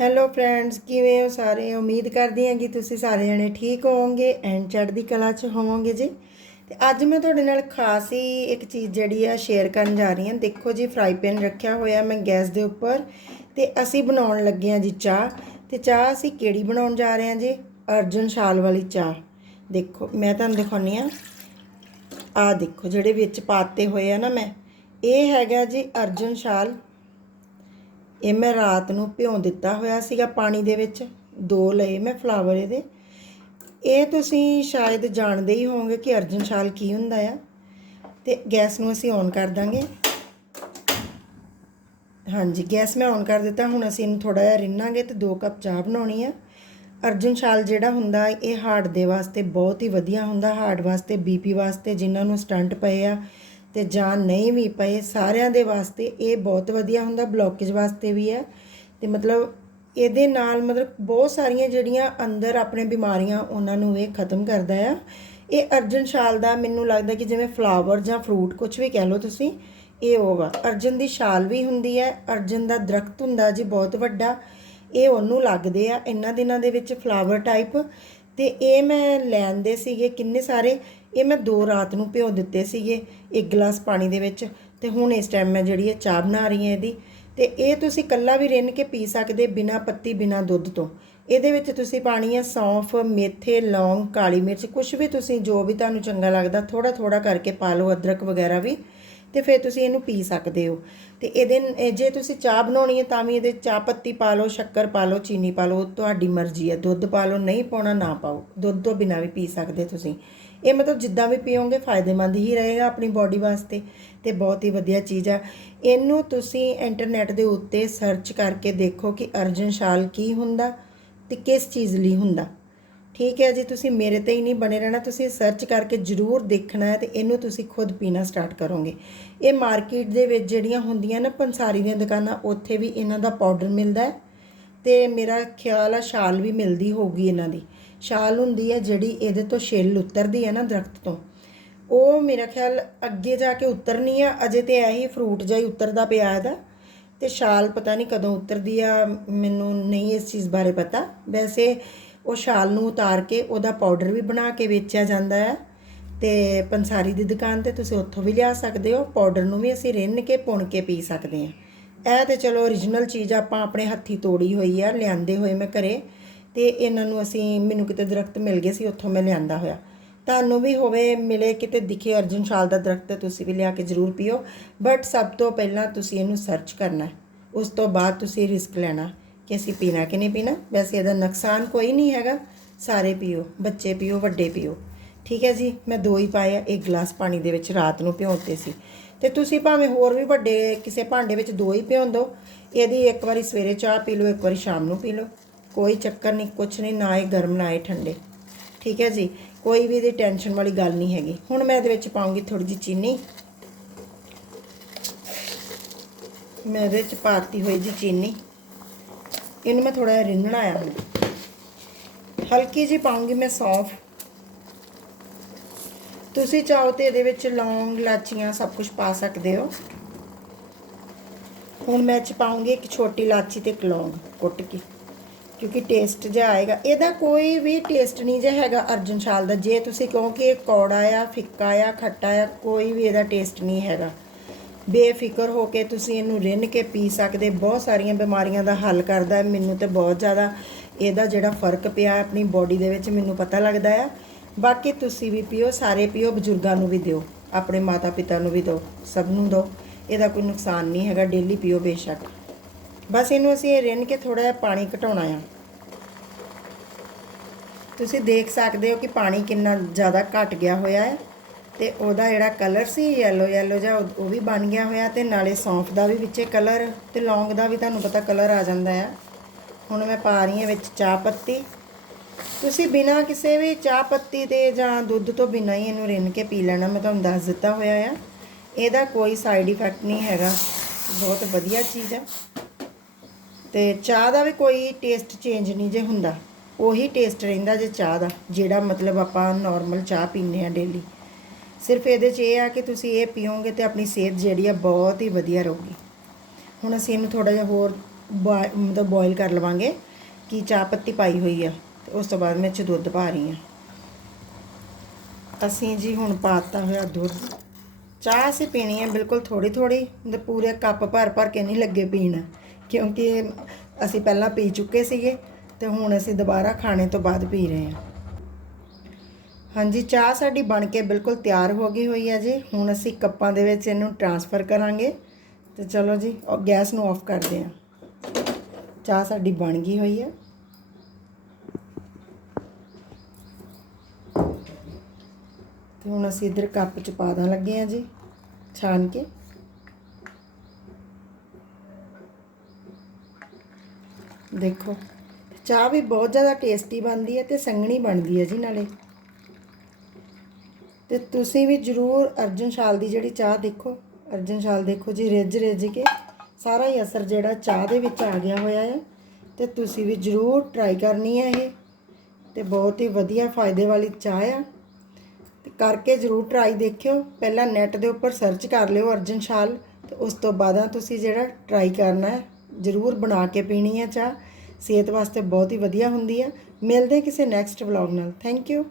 Hello friends ਕਿਵੇਂ ਹੋ ਸਾਰੇ? ਉਮੀਦ ਕਰਦੀ ਹਾਂ ਕਿ ਤੁਸੀਂ ਸਾਰੇ ਜਣੇ ਠੀਕ ਹੋਵੋਗੇ ਐਂਡ ਚੜ੍ਹਦੀ ਕਲਾ 'ਚ ਹੋਵੋਗੇ ਜੀ। ਤੇ ਅੱਜ ਮੈਂ ਤੁਹਾਡੇ ਨਾਲ ਖਾਸ ਹੀ ਇੱਕ ਚੀਜ਼ ਜਿਹੜੀ ਆ ਸ਼ੇਅਰ ਕਰਨ ਜਾ ਰਹੀ ਹਾਂ। ਦੇਖੋ ਜੀ ਫਰਾਈ ਪੈਨ ਰੱਖਿਆ ਹੋਇਆ ਮੈਂ ਗੈਸ ਦੇ ਉੱਪਰ ਤੇ ਅਸੀਂ ਬਣਾਉਣ ਲੱਗੇ ਹਾਂ ਜੀ ਚਾਹ। ਤੇ ਚਾਹ ਅਸੀਂ ਕਿਹੜੀ ਬਣਾਉਣ ਜਾ ਰਹੇ ਹਾਂ ਜੀ? ਅਰਜਨ ਸ਼ਾਲ ਵਾਲੀ ਚਾਹ। ਦੇਖੋ, ਮੈਂ ਤੁਹਾਨੂੰ ਦਿਖਾਉਣੀ ਆ ਆ ਦੇਖੋ, ਜਿਹੜੇ ਵਿੱਚ ਪਾਤੇ ਹੋਏ ਆ ਨਾ ਮੈਂ। ਇਹ ਹੈਗਾ ਜੀ ਅਰਜਨ ਸ਼ਾਲ। ਇਹ ਮੈਂ ਰਾਤ ਨੂੰ ਭਿਉਂ ਦਿੱਤਾ ਹੋਇਆ ਸੀਗਾ ਪਾਣੀ ਦੇ ਵਿੱਚ, ਦੋ ਲਏ ਮੈਂ ਫਲਾਵਰ ਇਹਦੇ। ਇਹ ਤੁਸੀਂ ਸ਼ਾਇਦ ਜਾਣਦੇ ਹੀ ਹੋਵੋਗੇ ਕਿ ਅਰਜਨ ਸ਼ਾਲ ਕੀ ਹੁੰਦਾ ਆ। ਤੇ ਗੈਸ ਨੂੰ ਅਸੀਂ ਔਨ ਕਰ ਦਾਂਗੇ। ਹਾਂਜੀ, ਗੈਸ ਮੈਂ ਔਨ ਕਰ ਦਿੱਤਾ, ਹੁਣ ਅਸੀਂ ਇਹਨੂੰ ਥੋੜਾ ਜਿਹਾ ਰਿੰਨਾਂਗੇ ਤੇ 2 ਕੱਪ ਚਾਹ ਬਣਾਉਣੀ ਆ। ਅਰਜਨ ਸ਼ਾਲ ਜਿਹੜਾ ਹੁੰਦਾ, ਇਹ ਹਾਰਟ ਦੇ ਵਾਸਤੇ ਬਹੁਤ ਹੀ ਵਧੀਆ ਹੁੰਦਾ, ਹਾਰਟ ਵਾਸਤੇ ਬੀਪੀ ਵਾਸਤੇ, ਜਿਨ੍ਹਾਂ ਨੂੰ ਸਟੰਟ ਪਏ ਆ। ਤੇ ਜਾਂ ਨਹੀਂ ਵੀ ਪਏ, ਸਾਰਿਆਂ ਦੇ ਵਾਸਤੇ ਇਹ ਬਹੁਤ ਵਧੀਆ ਹੁੰਦਾ ਬਲੋਕੇਜ ਵਾਸਤੇ ਵੀ ਹੈ। ਤੇ ਮਤਲਬ ਇਹਦੇ ਨਾਲ ਮਤਲਬ ਬਹੁਤ ਸਾਰੀਆਂ ਜਿਹੜੀਆਂ ਅੰਦਰ ਆਪਣੇ ਬਿਮਾਰੀਆਂ ਉਹਨਾਂ ਨੂੰ ਇਹ ਖਤਮ ਕਰਦਾ ਆ। ਇਹ ਅਰਜਨ ਛਾਲ ਦਾ ਮੈਨੂੰ ਲੱਗਦਾ ਕਿ ਜਿਵੇਂ ਫਲਾਵਰ ਜਾਂ ਫਰੂਟ ਕੁਝ ਵੀ ਕਹਿ ਲਓ ਤੁਸੀਂ, ਇਹ ਹੋਗਾ ਅਰਜਨ ਦੀ ਛਾਲ ਵੀ ਹੁੰਦੀ ਹੈ, ਅਰਜਨ ਦਾ ਦਰਖਤ ਹੁੰਦਾ ਜੀ ਬਹੁਤ ਵੱਡਾ, ਇਹ ਉਹਨੂੰ ਲੱਗਦੇ ਆ। ਇਹਨਾਂ ਦਿਨਾਂ ਦੇ ਵਿੱਚ ਫਲਾਵਰ ਟਾਈਪ ਤੇ ਇਹ ਮੈਂ ਲੈਂਦੇ ਸੀਗੇ ਕਿੰਨੇ ਸਾਰੇ ਇਹ ਮੈਂ ਦੋ ਰਾਤ ਨੂੰ ਭਿਓ ਦਿੱਤੇ ਸੀਗੇ, ਇੱਕ ਗਲਾਸ ਪਾਣੀ ਦੇ ਵਿੱਚ ਤੇ ਹੁਣ ਇਸ ਟਾਈਮ ਮੈਂ ਜਿਹੜੀ ਹੈ ਚਾਹ ਬਣਾ ਰਹੀ ਹਾਂ ਇਹਦੀ। ਤੇ ਇਹ ਤੁਸੀਂ ਕੱਲਾ ਵੀ ਰਿੰਨ ਕੇ ਪੀ ਸਕਦੇ ਬਿਨਾ ਪੱਤੀ, ਬਿਨਾ ਦੁੱਧ ਤੋਂ। ਇਹਦੇ ਵਿੱਚ ਤੁਸੀਂ ਪਾਣੀ ਹੈ ਸੌਂਫ, ਮੇਥੇ, ਲੌਂਗ, ਕਾਲੀ ਮਿਰਚ ਕੁਝ ਵੀ ਤੁਸੀਂ ਜੋ ਵੀ ਤੁਹਾਨੂੰ ਚੰਗਾ ਲੱਗਦਾ ਥੋੜਾ ਥੋੜਾ ਕਰਕੇ ਪਾ ਲਓ, ਅਦਰਕ ਵਗੈਰਾ ਵੀ। ਤੇ ਫਿਰ ਤੁਸੀਂ ਇਹਨੂੰ ਪੀ ਸਕਦੇ ਹੋ। ਤੇ ਇਹਦੇ ਜੇ ਤੁਸੀਂ ਚਾਹ ਬਣਾਉਣੀ ਹੈ ਤਾਂ ਵੀ ਇਹਦੇ ਚਾਹ ਪੱਤੀ ਪਾ ਲਓ, ਸ਼ੱਕਰ ਪਾ ਲਓ, ਚੀਨੀ ਪਾ ਲਓ, ਤੁਹਾਡੀ ਮਰਜ਼ੀ ਹੈ। ਦੁੱਧ ਪਾ ਲਓ, ਨਹੀਂ ਪਾਉਣਾ ਨਾ ਪਾਓ। ਦੁੱਧ ਤੋਂ ਬਿਨਾ ਵੀ ਪੀ ਸਕਦੇ ਤੁਸੀਂ। ਇਹ ਮਤਲਬ ਜਿੱਦਾਂ ਵੀ ਪੀਓਗੇ ਫਾਇਦੇਮੰਦ ਹੀ ਰਹੇਗਾ ਆਪਣੀ ਬਾਡੀ ਵਾਸਤੇ ਤੇ ਬਹੁਤ ਹੀ ਵਧੀਆ ਚੀਜ਼ ਆ। ਇਹਨੂੰ ਤੁਸੀਂ ਇੰਟਰਨੈਟ ਦੇ ਉੱਤੇ ਸਰਚ ਕਰਕੇ ਦੇਖੋ ਕਿ ਅਰਜਨ ਸ਼ਾਲ ਕੀ ਹੁੰਦਾ ਤੇ ਕਿਸ ਚੀਜ਼ ਲਈ ਹੁੰਦਾ। ਠੀਕ ਹੈ ਜੀ, ਤੁਸੀਂ ਮੇਰੇ ਤੇ ਹੀ ਨਹੀਂ ਬਣੇ ਰਹਿਣਾ, ਤੁਸੀਂ ਸਰਚ ਕਰਕੇ ਜ਼ਰੂਰ ਦੇਖਣਾ ਹੈ ਤੇ ਇਹਨੂੰ ਤੁਸੀਂ ਖੁਦ ਪੀਣਾ ਸਟਾਰਟ ਕਰੋਗੇ। ਇਹ ਮਾਰਕੀਟ ਦੇ ਵਿੱਚ ਜਿਹੜੀਆਂ ਹੁੰਦੀਆਂ ਨਾ ਪੰਸਾਰੀ ਦੀਆਂ ਦੁਕਾਨਾਂ, ਉੱਥੇ ਵੀ ਇਹਨਾਂ ਦਾ ਪਾਊਡਰ ਮਿਲਦਾ ਹੈ ਤੇ ਮੇਰਾ ਖਿਆਲ ਆ ਸ਼ਾਲ ਵੀ ਮਿਲਦੀ ਹੋਊਗੀ ਇਹਨਾਂ ਦੀ। ਸ਼ਾਲ ਹੁੰਦੀ ਹੈ ਜਿਹੜੀ ਇਹਦੇ ਤੋਂ ਛਿੱਲ ਉਤਰਦੀ ਹੈ ਨਾ ਦਰਖਤ ਤੋਂ। ਉਹ ਮੇਰਾ ਖਿਆਲ ਅੱਗੇ ਜਾ ਕੇ ਉਤਰਨੀ ਆ, ਅਜੇ ਤੇ ਇਹੀ ਫਰੂਟ ਜਿਹਾ ਹੀ ਉਤਰਦਾ ਪਿਆ ਇਹਦਾ ਤੇ ਸ਼ਾਲ ਪਤਾ ਨਹੀਂ ਕਦੋਂ ਉਤਰਦੀ ਆ, ਮੈਨੂੰ ਨਹੀਂ ਇਸ ਚੀਜ਼ ਬਾਰੇ ਪਤਾ। ਵੈਸੇ ਉਹ ਸ਼ਾਲ ਨੂੰ ਉਤਾਰ ਕੇ ਉਹਦਾ ਪਾਊਡਰ ਵੀ ਬਣਾ ਕੇ ਵੇਚਿਆ ਜਾਂਦਾ ਹੈ। ਤੇ ਪੰਸਾਰੀ ਦੀ ਦੁਕਾਨ ਤੇ ਤੁਸੀਂ ਉੱਥੋਂ ਵੀ ਲਿਆ ਸਕਦੇ ਹੋ। ਪਾਊਡਰ ਨੂੰ ਵੀ ਅਸੀਂ ਰਿੰਨ ਕੇ, ਪੁਣ ਕੇ ਪੀ ਸਕਦੇ ਹਾਂ। ਇਹ ਤੇ ਚਲੋ origignal ਚੀਜ਼ ਆਪਾਂ ਆਪਣੇ ਹੱਥੀ ਤੋੜੀ ਹੋਈ ਆ, ਲਿਆਂਦੇ ਹੋਏ ਮੈਂ ਘਰੇ। ਤੇ ਇਹਨਾਂ ਨੂੰ ਅਸੀਂ, ਮੈਨੂੰ ਕਿਤੇ ਦਰਖਤ ਮਿਲ ਗਏ ਸੀ, ਉੱਥੋਂ ਮੈਂ ਲਿਆਂਦਾ ਹੋਇਆ। ਤੁਹਾਨੂੰ ਵੀ ਹੋਵੇ, ਮਿਲੇ ਕਿਤੇ ਦਿਖੇ ਅਰਜਨ ਸ਼ਾਲ ਦਾ ਦਰਖਤ ਤੇ ਤੁਸੀਂ ਵੀ ਲਿਆ ਕੇ ਜ਼ਰੂਰ ਪੀਓ। ਬਟ ਸਭ ਤੋਂ ਪਹਿਲਾਂ ਤੁਸੀਂ ਇਹਨੂੰ ਸਰਚ ਕਰਨਾ ਉਸ ਤੋਂ ਬਾਅਦ ਤੁਸੀਂ ਰਿਸਕ ਲੈਣਾ। ਕਿ ਅਸੀਂ ਪੀਣਾ ਕਿ ਨਹੀਂ ਪੀਣਾ? ਵੈਸੇ ਇਹਦਾ ਨੁਕਸਾਨ ਕੋਈ ਨਹੀਂ ਹੈਗਾ। ਸਾਰੇ ਪੀਓ, ਬੱਚੇ ਪੀਓ, ਵੱਡੇ ਪੀਓ। ਠੀਕ ਹੈ ਜੀ? ਮੈਂ ਦੋ ਹੀ ਪਾਏ ਆ, ਇੱਕ ਗਲਾਸ ਪਾਣੀ ਦੇ ਵਿੱਚ ਰਾਤ ਨੂੰ ਭਿਉਂਤੇ ਸੀ। ਤੇ ਤੁਸੀਂ ਭਾਵੇਂ ਹੋਰ ਵੀ ਵੱਡੇ ਕਿਸੇ ਭਾਂਡੇ ਵਿੱਚ ਦੋ ਹੀ ਭਿਉਂ ਦਿਓ ਇਹਦੀ ਇੱਕ ਵਾਰੀ ਸਵੇਰੇ ਚਾਹ ਪੀ ਲਓ, ਇੱਕ ਵਾਰੀ ਸ਼ਾਮ ਨੂੰ ਪੀ ਲਓ। ਕੋਈ ਚੱਕਰ ਨਹੀਂ, ਕੁਛ ਨਹੀਂ, ਨਾ ਇਹ ਗਰਮ, ਨਾ ਇਹ ਠੰਡੇ। ਠੀਕ ਹੈ ਜੀ? ਕੋਈ ਵੀ ਇਹਦੀ ਟੈਨਸ਼ਨ ਵਾਲੀ ਗੱਲ ਨਹੀਂ ਹੈਗੀ। ਹੁਣ ਮੈਂ ਇਹਦੇ ਵਿੱਚ ਪਾਉਂਗੀ ਥੋੜੀ ਜਿਹੀ ਚੀਨੀ। ਮੈਂ ਇਹਦੇ ਵਿੱਚ ਪਾਤੀ ਹੋਈ ਜੀ ਚੀਨੀ। ਇਹਨੂੰ ਮੈਂ ਥੋੜਾ ਜਿਹਾ ਰਿੰਨਣਾ ਆ ਹੁਣ। ਹਲਕੀ ਜੀ ਪਾਉਂਗੀ ਮੈਂ ਸੌਂਫ। ਤੁਸੀਂ ਚਾਹੋ ਤੇ ਇਹਦੇ ਵਿੱਚ ਲੌਂਗ ਲਾਚੀਆਂ ਸਭ ਕੁਝ ਪਾ ਸਕਦੇ ਹੋ। ਹੁਣ ਮੈਂ ਚ ਪਾਉਂਗੀ ਇੱਕ ਛੋਟੀ ਇਲਾਚੀ ਤੇ ਇੱਕ ਲੌਂਗ ਕੁੱਟ ਕੇ, ਕਿਉਂਕਿ ਟੇਸਟ ਜਿਹਾ ਆਏਗਾ। ਇਹਦਾ ਕੋਈ ਵੀ ਟੇਸਟ ਨਹੀਂ ਜਿਹਾ ਹੈਗਾ ਅਰਜਨ ਸ਼ਾਲ ਦਾ। ਜੇ ਤੁਸੀਂ ਕਹੋ ਕਿ ਇਹ ਕੌੜਾ ਆ, ਫਿੱਕਾ ਆ, ਖੱਟਾ ਆ, ਕੋਈ ਵੀ ਇਹਦਾ ਟੇਸਟ ਨਹੀਂ ਹੈਗਾ। ਬੇਫਿਕਰ ਹੋ ਕੇ ਤੁਸੀਂ ਇਹਨੂੰ ਰਿੰਨ ਕੇ ਪੀ ਸਕਦੇ। ਬਹੁਤ ਸਾਰੀਆਂ ਬਿਮਾਰੀਆਂ ਦਾ ਹੱਲ ਕਰਦਾ ਹੈ। ਮੈਨੂੰ ਤੇ ਬਹੁਤ ਜ਼ਿਆਦਾ ਇਹਦਾ ਜਿਹੜਾ ਫ਼ਰਕ ਪਿਆ ਆਪਣੀ ਬਾਡੀ ਦੇ ਵਿੱਚ, ਮੈਨੂੰ ਪਤਾ ਲੱਗਦਾ ਆ। ਬਾਕੀ ਤੁਸੀਂ ਵੀ ਪੀਓ, ਸਾਰੇ ਪੀਓ, ਬਜ਼ੁਰਗਾਂ ਨੂੰ ਵੀ ਦਿਓ, ਆਪਣੇ ਮਾਤਾ ਪਿਤਾ ਨੂੰ ਵੀ ਦਿਓ, ਸਭ ਨੂੰ ਦਿਓ। ਇਹਦਾ ਕੋਈ ਨੁਕਸਾਨ ਨਹੀਂ ਹੈਗਾ ਡੇਲੀ ਪੀਓ ਬੇਸ਼ੱਕ। ਬਸ ਇਹਨੂੰ ਅਸੀਂ ਇਹ ਰਿੰਨ ਕੇ ਥੋੜਾ ਜਿਹਾ ਪਾਣੀ ਘਟਾਉਣਾ ਆ। ਤੁਸੀਂ ਦੇਖ ਸਕਦੇ ਹੋ ਕਿ ਪਾਣੀ ਕਿੰਨਾ ਜ਼ਿਆਦਾ ਘਟ ਗਿਆ ਹੋਇਆ ਹੈ। ਤੇ ਉਹਦਾ ਜਿਹੜਾ ਕਲਰ ਸੀ ਯੈਲੋ ਯੈਲੋ ਜਿਹਾ, ਉਹ ਉਹ ਵੀ ਬਣ ਗਿਆ ਹੋਇਆ ਤੇ ਨਾਲੇ ਸੌਂਫ ਦਾ ਵੀ ਵਿੱਚੇ ਕਲਰ ਤੇ ਲੌਂਗ ਦਾ ਵੀ ਤੁਹਾਨੂੰ ਪਤਾ ਕਲਰ ਆ ਜਾਂਦਾ ਆ। ਹੁਣ ਮੈਂ ਪਾ ਰਹੀ ਹਾਂ ਵਿੱਚ ਚਾਹ ਪੱਤੀ। ਤੁਸੀਂ ਬਿਨਾਂ ਕਿਸੇ ਵੀ ਚਾਹ ਪੱਤੀ ਦੇ ਜਾਂ ਦੁੱਧ ਤੋਂ ਬਿਨਾਂ ਹੀ ਇਹਨੂੰ ਰਿੰਨ ਕੇ ਪੀ ਲੈਣਾ, ਮੈਂ ਤੁਹਾਨੂੰ ਦੱਸ ਦਿੱਤਾ ਹੋਇਆ ਆ। ਇਹਦਾ ਕੋਈ ਸਾਈਡ ਇਫੈਕਟ ਨਹੀਂ ਹੈਗਾ। ਬਹੁਤ ਵਧੀਆ ਚੀਜ਼ ਆ। ਤੇ ਚਾਹ ਦਾ ਵੀ ਕੋਈ ਟੇਸਟ ਚੇਂਜ ਨਹੀਂ ਜੇ ਹੁੰਦਾ। ਉਹੀ ਟੇਸਟ ਰਹਿੰਦਾ ਜੇ ਚਾਹ ਦਾ, ਜਿਹੜਾ ਮਤਲਬ ਆਪਾਂ ਨਾਰਮਲ ਚਾਹ ਪੀਂਦੇ ਆ ਡੇਲੀ ਸਿਰਫ ਇਹਦੇ 'ਚ ਇਹ ਆ ਕਿ ਤੁਸੀਂ ਇਹ ਪੀਓਗੇ ਤੇ ਆਪਣੀ ਸਿਹਤ ਜਿਹੜੀ ਆ ਬਹੁਤ ਹੀ ਵਧੀਆ ਰਹੂਗੀ। ਹੁਣ ਅਸੀਂ ਇਹਨੂੰ ਥੋੜਾ ਜਿਹਾ ਹੋਰ ਬੋਇ- ਮਤਲਬ ਬੋਇਲ ਕਰ ਲਵਾਂਗੇ ਕਿ ਚਾਹ ਪੱਤੀ ਪਾਈ ਹੋਈ ਆ ਤੇ ਉਸ ਤੋਂ ਬਾਅਦ ਮੈਂ 'ਚ ਦੁੱਧ ਪਾ ਰਹੀ ਆ ਅਸੀਂ ਜੀ ਹੁਣ ਪਾਤਾ ਹੋਇਆ ਦੁੱਧ। ਚਾਹ ਅਸੀਂ ਪੀਣੀ ਹੈ ਬਿਲਕੁਲ ਥੋੜੀ ਥੋੜੀ ਤੇ ਪੂਰੇ ਕੱਪ ਭਰ ਭਰ ਕੇ ਨਹੀਂ ਲੱਗੇ ਪੀਣ, ਕਿਉਂਕਿ ਅਸੀਂ ਪਹਿਲਾਂ ਪੀ ਚੁੱਕੇ ਸੀਗੇ ਤੇ ਹੁਣ ਅਸੀਂ ਦੁਬਾਰਾ ਖਾਣੇ ਤੋਂ ਬਾਅਦ ਪੀ ਰਹੇ ਹਾਂ। ਹਾਂਜੀ, ਚਾਹ ਸਾਡੀ ਬਣ ਕੇ ਬਿਲਕੁਲ ਤਿਆਰ ਹੋ ਗਈ ਹੋਈ ਹੈ ਜੀ। ਹੁਣ ਅਸੀਂ ਕੱਪਾਂ ਦੇ ਵਿੱਚ ਇਹਨੂੰ ਟਰਾਂਸਫਰ ਕਰਾਂਗੇ। ਤੇ ਚਲੋ ਜੀ ਗੈਸ ਨੂੰ ਆਫ ਕਰਦੇ ਹਾਂ। ਚਾਹ ਸਾਡੀ ਬਣ ਗਈ ਹੋਈ ਹੈ। ਤੇ ਹੁਣ ਅਸੀਂ ਇਧਰ ਕੱਪ ਚ ਪਾ ਦਾਂ ਲੱਗੇ ਆ ਜੀ, ਛਾਣ ਕੇ। ਦੇਖੋ, ਚਾਹ ਵੀ ਬਹੁਤ ਜ਼ਿਆਦਾ ਟੇਸਟੀ ਬਣਦੀ ਹੈ ਤੇ ਸੰਘਣੀ ਬਣਦੀ ਹੈ ਜੀ ਨਾਲੇ। ਤੇ ਤੁਸੀਂ ਵੀ ਜਰੂਰ ਅਰਜਨ ਸ਼ਾਲ ਦੀ ਜਿਹੜੀ ਚਾਹ ਦੇਖੋ, ਅਰਜਨ ਸ਼ਾਲ ਦੇਖੋ ਜੀ, ਰਿੱਝ ਰਿੱਝ ਕੇ ਸਾਰਾ ਹੀ ਅਸਰ ਜਿਹੜਾ ਚਾਹ ਦੇ ਵਿੱਚ ਆ ਗਿਆ ਹੋਇਆ ਹੈ ਤੇ ਤੁਸੀਂ ਵੀ ਜਰੂਰ ਟਰਾਈ ਕਰਨੀ ਹੈ ਇਹ ਤੇ ਬਹੁਤ ਹੀ ਵਧੀਆ ਫਾਇਦੇ ਵਾਲੀ ਚਾਹ ਆ। ਤੇ ਕਰਕੇ ਜਰੂਰ ਟਰਾਈ ਦੇਖਿਓ। ਪਹਿਲਾਂ ਨੈਟ ਦੇ ਉੱਪਰ ਸਰਚ ਕਰ ਲਿਓ ਅਰਜਨ ਸ਼ਾਲ ਤੇ ਉਸ ਤੋਂ ਬਾਅਦ ਤੁਸੀਂ ਜਿਹੜਾ ਟਰਾਈ ਕਰਨਾ ਹੈ, ਜਰੂਰ ਬਣਾ ਕੇ ਪੀਣੀ ਹੈ ਚਾਹ। ਸਿਹਤ ਵਾਸਤੇ ਬਹੁਤ ਹੀ ਵਧੀਆ ਹੁੰਦੀ ਆ। ਮਿਲਦੇ ਕਿਸੇ ਨੈਕਸਟ ਵਲੌਗ ਨਾਲ। Thank you